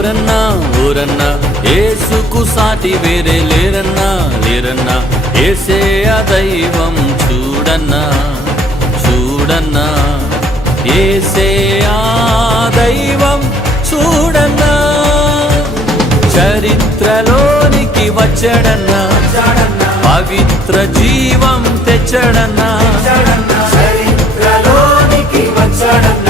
ఓరన్నా ఓరన్నా యేసుకు సాటి వేరే లేరన్నా లేరన్నా, యేసే ఆ దైవం చూడన్నా చూడన్నా, యేసే ఆ దైవం చూడన్నా. చరిత్రలోనికి వచ్చాడన్నా, పవిత్ర జీవం తెచ్చడన్నా, చరిత్రలోనికి వచ్చాడన్నా.